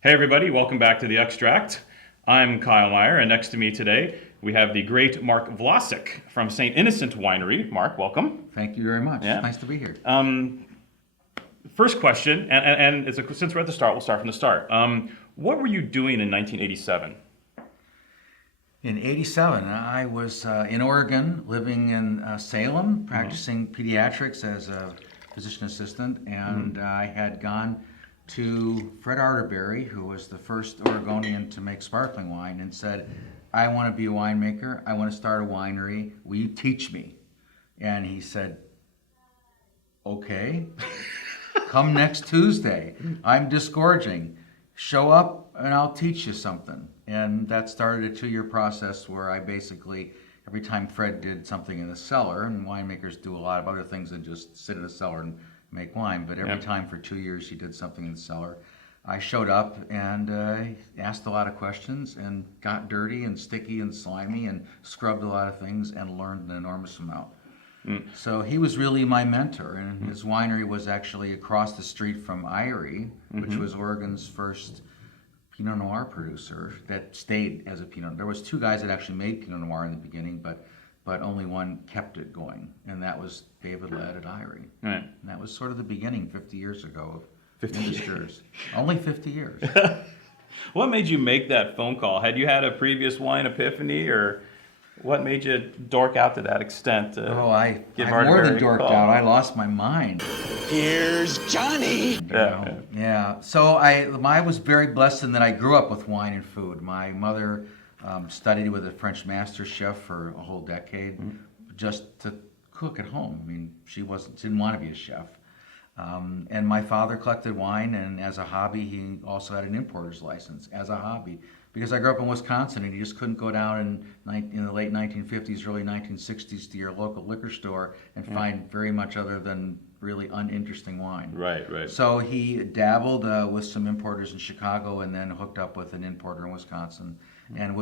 Hey everybody, welcome back to The Extract. I'm Kyle Meyer, and next to me today we have the great Mark Vlossak from St. Innocent Winery. Mark, welcome. Thank you very much. Yeah. Nice to be here. First question, and since we're at the start, we'll start from the start. What were you doing in 1987? In '87, I was in Oregon, living in Salem, practicing pediatrics as a physician assistant, and I had gone to Fred Arterberry, who was the first Oregonian to make sparkling wine, and said, I want to be a winemaker. I want to start a winery. Will you teach me? And he said, okay, come next Tuesday. I'm disgorging. Show up and I'll teach you something. And that started a 2-year process where I basically, every time Fred did something in the cellar, and winemakers do a lot of other things than just sit in a cellar and make wine, but every time for 2 years he did something in the cellar, I showed up and asked a lot of questions and got dirty and sticky and slimy and scrubbed a lot of things and learned an enormous amount. So he was really my mentor, and his winery was actually across the street from Irie, which was Oregon's first Pinot Noir producer that stayed as a Pinot. There was 2 guys that actually made Pinot Noir in the beginning, but only one kept it going, and that was David Ladd at Irie. Right. And that was sort of the beginning 50 years ago of 50 industries. Only 50 years. What made you make that phone call? Had you had a previous wine epiphany, or what made you dork out to that extent? I give more than Arterberry a dorked call? out. I lost my mind. Here's Johnny. Yeah. So I was very blessed in that I grew up with wine and food. My mother studied with a French master chef for a whole decade, just to cook at home. I mean, she didn't want to be a chef. And my father collected wine, and as a hobby, he also had an importer's license as a hobby. Because I grew up in Wisconsin, and you just couldn't go down in the late 1950s, early 1960s to your local liquor store and find very much other than really uninteresting wine. Right. So he dabbled with some importers in Chicago, and then hooked up with an importer in Wisconsin, and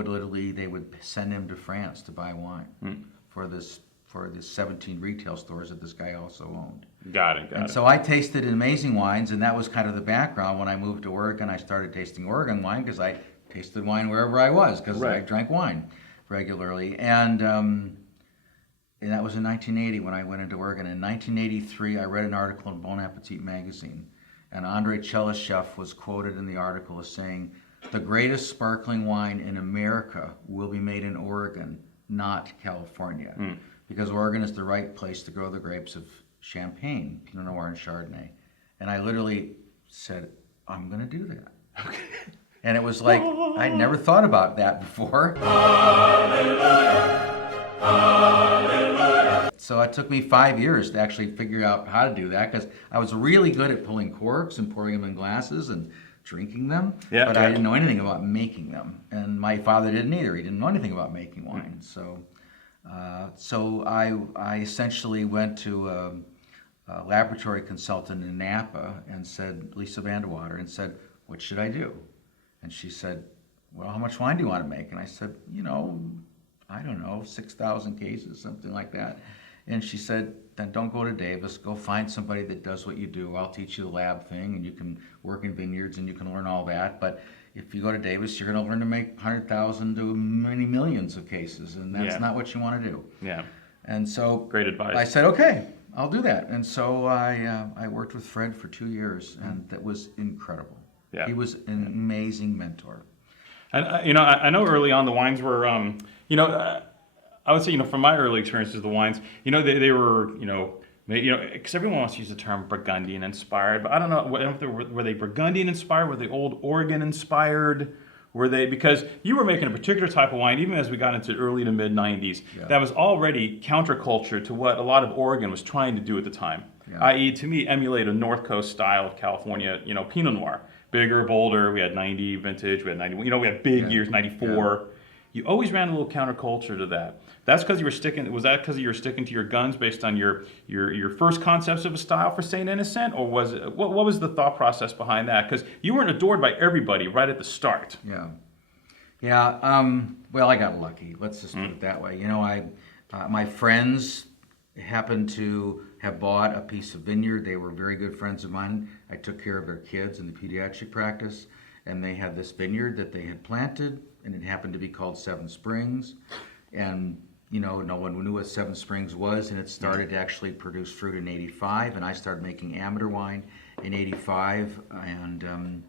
they would send him to France to buy wine for the 17 retail stores that this guy also owned. Got it. And so I tasted amazing wines, and that was kind of the background. When I moved to Oregon, I started tasting Oregon wine because I tasted wine wherever I was, because I drank wine regularly. And that was in 1980 when I went into Oregon. In 1983, I read an article in Bon Appetit magazine, and Andre Cheleschev was quoted in the article as saying, "The greatest sparkling wine in America will be made in Oregon, not California, because Oregon is the right place to grow the grapes of Champagne, Pinot Noir, and Chardonnay." And I literally said, I'm going to do that. Okay. And it was like, I'd never thought about that before. So it took me 5 years to actually figure out how to do that, because I was really good at pulling corks and pouring them in glasses and drinking them, but I didn't know anything about making them. And my father didn't either. He didn't know anything about making wine. So I essentially went to a laboratory consultant in Napa and said, Lisa Vandewater, and said, what should I do? And she said, well, how much wine do you want to make? And I said, I don't know, 6,000 cases, something like that. And she said, then don't go to Davis. Go find somebody that does what you do. I'll teach you the lab thing, and you can work in vineyards, and you can learn all that. But if you go to Davis, you're going to learn to make 100,000 to many millions of cases, and that's not what you want to do. Yeah. And so Great advice. I said, okay, I'll do that. And so I worked with Fred for 2 years, and that was incredible. Yeah. He was an amazing mentor. And I know early on the wines were, I would say, from my early experiences, the wines, they were, because everyone wants to use the term Burgundian inspired, but I don't know if were they Burgundian inspired, were they old Oregon inspired, were they, because you were making a particular type of wine, even as we got into early to mid 90s, that was already counterculture to what a lot of Oregon was trying to do at the time, i.e. to me, emulate a North Coast style of California, Pinot Noir. Bigger, bolder. We had 90 vintage. We had 90. We had big years, 94. Yeah. You always ran a little counterculture to that. That's because you were sticking. Was that because you were sticking to your guns based on your first concepts of a style for St. Innocent, or was it, what was the thought process behind that? Because you weren't adored by everybody right at the start. Yeah. Well, I got lucky. Let's just put it that way. My friends happened to have bought a piece of vineyard. They were very good friends of mine. I took care of their kids in the pediatric practice. and they had this vineyard that they had planted, and it happened to be called Seven Springs. And no one knew what Seven Springs was, and it started to actually produce fruit in '85, and I started making amateur wine in '85, and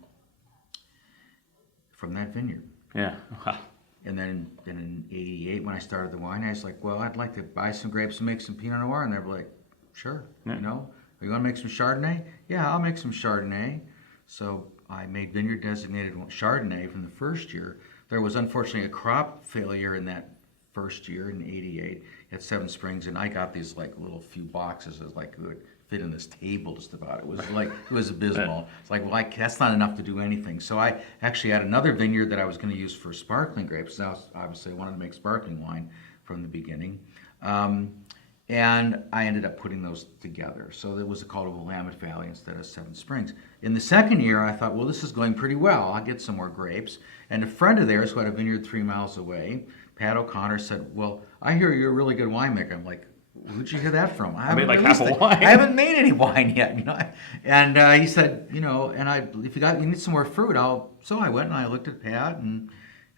from that vineyard. Yeah. Wow. And then in '88, when I started the wine, I was like, well, I'd like to buy some grapes and make some Pinot Noir, and they were like, sure, you want to make some Chardonnay? Yeah, I'll make some Chardonnay. So I made vineyard designated Chardonnay from the first year. There was unfortunately a crop failure in that first year in '88 at Seven Springs, and I got these like little few boxes that like would fit in this table just about. It was abysmal. It's like, well, that's not enough to do anything. So I actually had another vineyard that I was going to use for sparkling grapes. Now, obviously, I wanted to make sparkling wine from the beginning. And I ended up putting those together. So it was called Willamette Valley instead of Seven Springs. In the second year, I thought, well, this is going pretty well. I'll get some more grapes. And a friend of theirs who had a vineyard 3 miles away, Pat O'Connor, said, well, I hear you're a really good winemaker. I'm like, who'd you hear that from? I made like half a wine. I haven't made any wine yet. And he said, if you need some more fruit, So I went and I looked at Pat and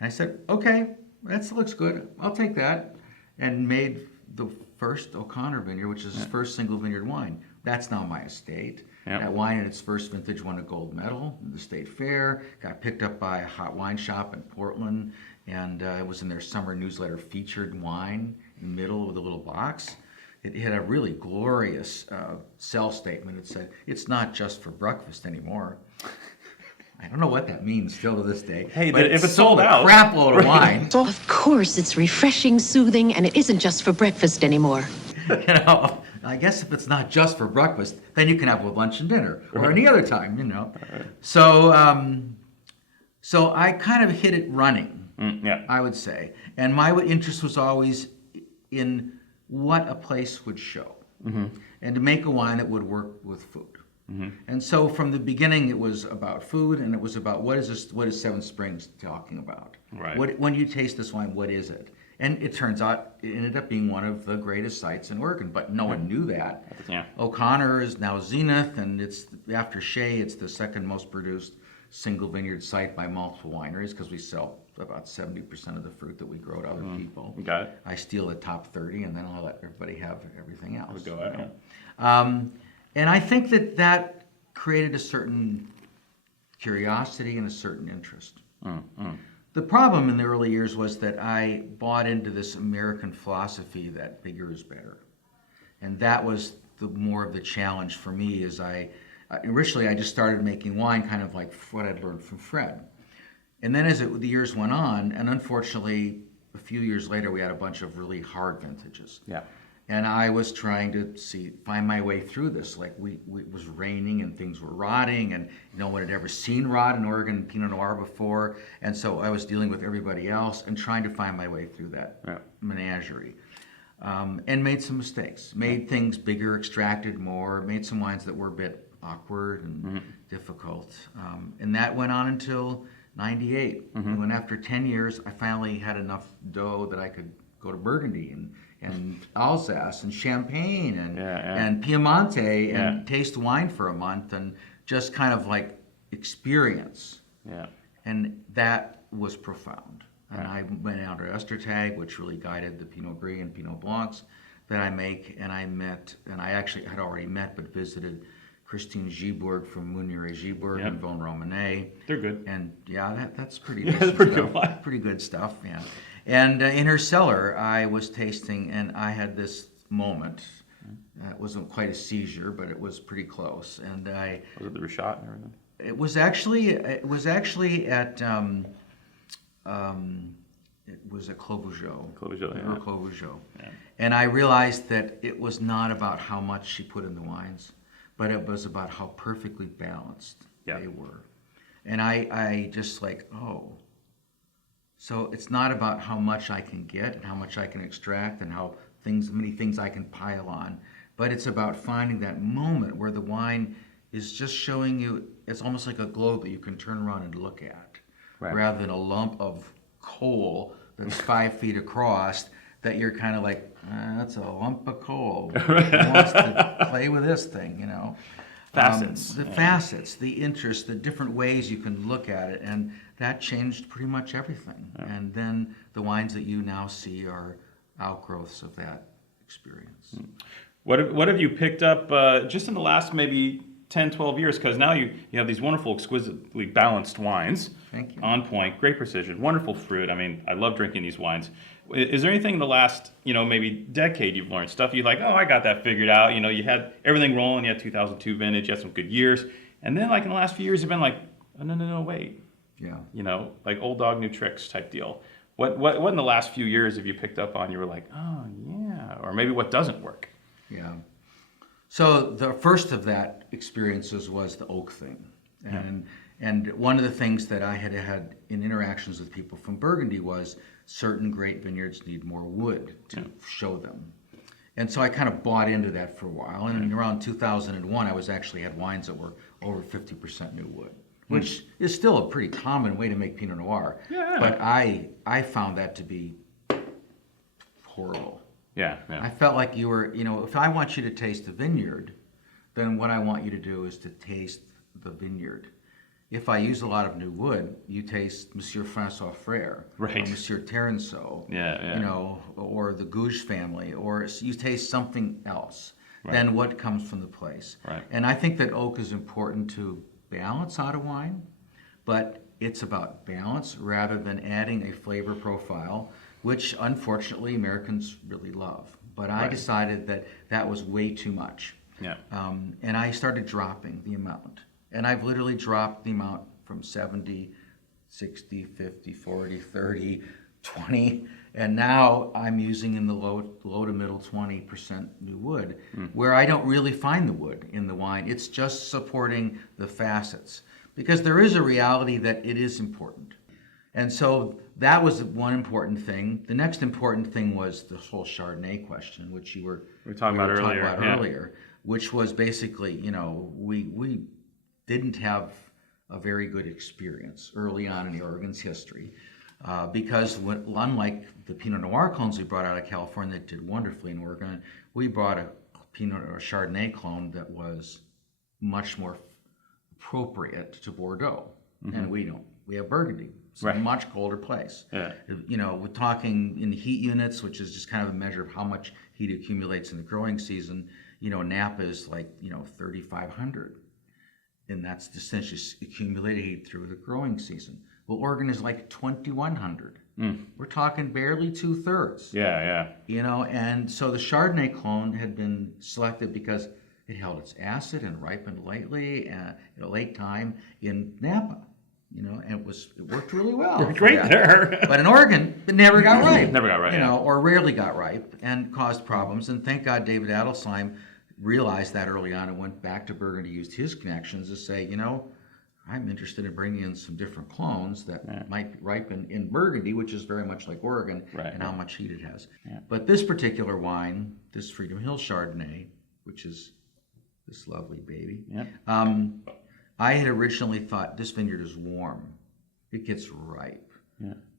I said, okay, that looks good. I'll take that. And made the first O'Connor Vineyard, which is his first single vineyard wine. That's now my estate. Yep. That wine in its first vintage won a gold medal at the state fair, got picked up by a hot wine shop in Portland, and it was in their summer newsletter featured wine in the middle with a little box. It had a really glorious sell statement. It said, it's not just for breakfast anymore. I don't know what that means still to this day. Hey, but if it's sold out. A crap load of wine. Of course, it's refreshing, soothing, and it isn't just for breakfast anymore. I guess if it's not just for breakfast, then you can have it with lunch and dinner or any other time, Right. So I kind of hit it running, I would say. And my interest was always in what a place would show, and to make a wine that would work with food. And so from the beginning, it was about food, and it was about what is Seven Springs talking about? Right. When you taste this wine, what is it? And it turns out it ended up being one of the greatest sites in Oregon, but no one knew that. Yeah. O'Connor is now Zenith, and it's after Shea, it's the second most produced single vineyard site by multiple wineries because we sell about 70% of the fruit that we grow to other people. Got it. I steal the top 30, and then I'll let everybody have everything else. Go ahead. And I think that created a certain curiosity and a certain interest. The problem in the early years was that I bought into this American philosophy that bigger is better. And that was more of the challenge for me as originally I just started making wine kind of like what I'd learned from Fred. And then as the years went on, and unfortunately a few years later we had a bunch of really hard vintages. Yeah. And I was trying to find my way through this. Like it was raining and things were rotting, and no one had ever seen rot in Oregon Pinot Noir before. And so I was dealing with everybody else and trying to find my way through that menagerie. And made some mistakes. Made things bigger, extracted more, made some wines that were a bit awkward and difficult. And that went on until '98. When after 10 years, I finally had enough dough that I could go to Burgundy and Alsace and Champagne and Piemonte and taste wine for a month and just kind of like experience. Yeah. And that was profound. And I went out to Estertag, which really guided the Pinot Gris and Pinot Blancs that I make. And I actually had already met but visited Christine Giebourg from Winery Giebourg and Von Romanet. They're good. And that's pretty that's pretty good wine. Pretty good stuff, yeah. And in her cellar, I was tasting, and I had this moment. It wasn't quite a seizure, but it was pretty close. And Was it the Rachat and everything? It was actually at it was at Clos-Vougeot. Clos-Vougeot. Yeah. And I realized that it was not about how much she put in the wines, but it was about how perfectly balanced they were. And I just so it's not about how much I can get and how much I can extract and how many things I can pile on, but it's about finding that moment where the wine is just showing you, it's almost like a globe that you can turn around and look at, rather than a lump of coal that's 5 feet across that you're kind of like, that's a lump of coal. Who wants to play with this thing, Facets. The facets, the interest, the different ways you can look at it, and that changed pretty much everything. And then the wines that you now see are outgrowths of that experience. What have you picked up just in the last maybe 10, 12 years? Because now you have these wonderful, exquisitely balanced wines. Thank you. On point, great precision, wonderful fruit. I mean, I love drinking these wines. Is there anything in the last, maybe decade you've learned? Stuff you're like, oh, I got that figured out. You had everything rolling. You had 2002 vintage. You had some good years. And then like in the last few years, you've been like, oh, no, wait. Yeah. Like old dog, new tricks type deal. What in the last few years have you picked up on? You were like, oh, yeah. Or maybe what doesn't work? Yeah. So the first of that experiences was the oak thing. And one of the things that I had in interactions with people from Burgundy was certain great vineyards need more wood to show them. And so I kind of bought into that for a while. And around 2001, I had wines that were over 50% new wood, which is still a pretty common way to make Pinot Noir. Yeah. But I found that to be horrible. Yeah. I felt like you were, if I want you to taste the vineyard, then what I want you to do is to taste the vineyard. If I use a lot of new wood, you taste Monsieur François Frère, Right. or Monsieur Terenceau, or the Gouge family, or you taste something else than what comes from the place. Right. And I think that oak is important to balance out a wine, but it's about balance rather than adding a flavor profile, which unfortunately Americans really love. But I decided that was way too much. Yeah. And I started dropping the amount. And I've literally dropped the amount from 70, 60, 50, 40, 30, 20. And now I'm using in the low to middle 20% new wood, where I don't really find the wood in the wine. It's just supporting the facets. Because there is a reality that it is important. And so that was one important thing. The next important thing was the whole Chardonnay question, which we were talking about earlier, which was basically, we didn't have a very good experience early on in the Oregon's history because unlike the Pinot Noir clones we brought out of California that did wonderfully in Oregon, we brought a Pinot or Chardonnay clone that was much more appropriate to Bordeaux, and we don't. We have Burgundy. It's a much colder place. Yeah. We're talking in heat units, which is just kind of a measure of how much heat accumulates in the growing season. Napa is like 3,500. And that's essentially accumulated heat through the growing season. Well, Oregon is like 2,100. We're talking barely 2/3. Yeah. And so the Chardonnay clone had been selected because it held its acid and ripened lately at a late time in Napa. And it worked really well. Great there. But in Oregon, it never got ripe. Never got ripe, Or rarely got ripe and caused problems. And thank God David Adelsheim realized that early on and went back to Burgundy, used his connections to say, I'm interested in bringing in some different clones that might ripen in Burgundy, which is very much like Oregon, and how much heat it has. Yeah. But this particular wine, this Freedom Hill Chardonnay, which is this lovely baby, I had originally thought this vineyard is warm. It gets ripe,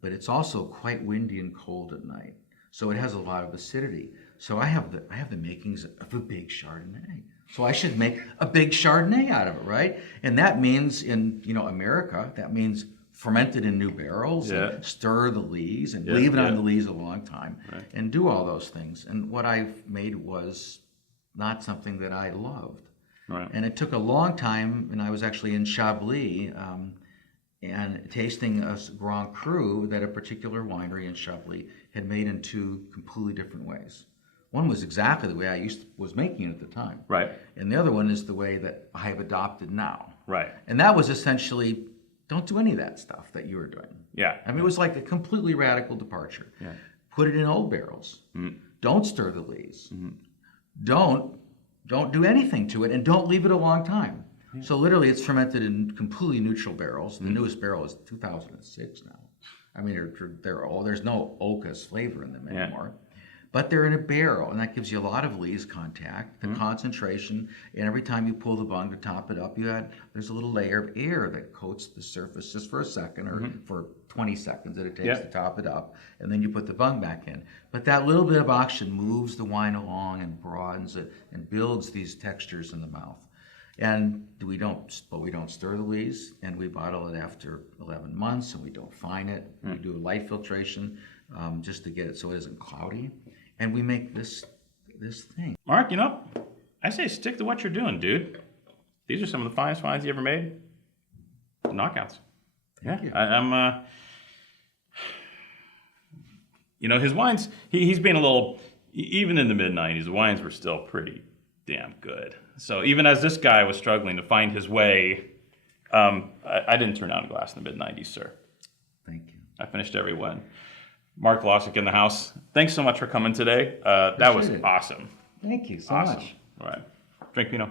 but it's also quite windy and cold at night. So it has a lot of acidity. So I have the makings of a big Chardonnay. So I should make a big Chardonnay out of it, right? And that means in America, that means fermented in new barrels, and stir the lees and leave it on the lees a long time, and do all those things. And what I've made was not something that I loved. Right. And it took a long time, and I was actually in Chablis and tasting a Grand Cru that a particular winery in Chablis had made in two completely different ways. One was exactly the way I was making it at the time. Right. And the other one is the way that I have adopted now. Right. And that was essentially, don't do any of that stuff that you were doing. Yeah. I mean, it was like a completely radical departure. Yeah. Put it in old barrels. Don't stir the lees. Don't do anything to it, and don't leave it a long time. Yeah. So literally, it's fermented in completely neutral barrels. The newest barrel is 2006 now. I mean, there's no oak flavor in them anymore. But they're in a barrel, and that gives you a lot of lees contact, the concentration, and every time you pull the bung to top it up, there's a little layer of air that coats the surface just for a second or for 20 seconds that it takes to top it up, and then you put the bung back in. But that little bit of oxygen moves the wine along and broadens it and builds these textures in the mouth. And we don't stir the lees, and we bottle it after 11 months, and we don't fine it. We do a light filtration just to get it so it isn't cloudy, and we make this thing. Mark, you know, I say stick to what you're doing, dude. These are some of the finest wines you ever made. Knockouts. Thank you. I'm. You know, his wines. He's been a little. Even in the mid '90s, the wines were still pretty damn good. So even as this guy was struggling to find his way, I didn't turn down a glass in the mid '90s, sir. Thank you. I finished every one. Mark Vlossak in the house. Thanks so much for coming today. That was Appreciate it. awesome. Thank you so Awesome. much. All right. Drink Pinot.